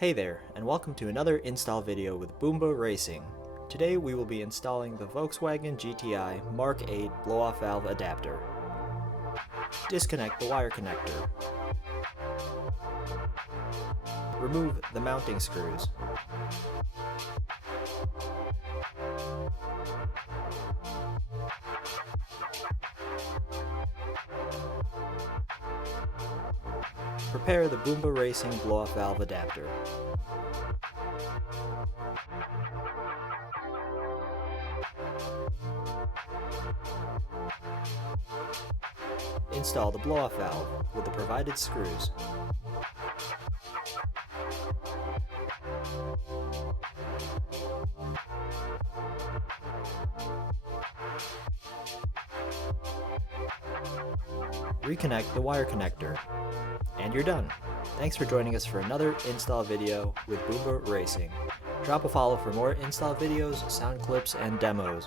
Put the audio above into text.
Hey there, and welcome to another install video with Boomba Racing. Today we will be installing the Volkswagen GTI Mark 8 blow-off valve adapter. Disconnect the wire connector. Remove the mounting screws. Prepare the Boomba Racing blow-off valve adapter. Install the blow-off valve with the provided screws. Reconnect the wire connector. And you're done. Thanks for joining us for another install video with Boomba Racing. Drop a follow for more install videos, sound clips, and demos.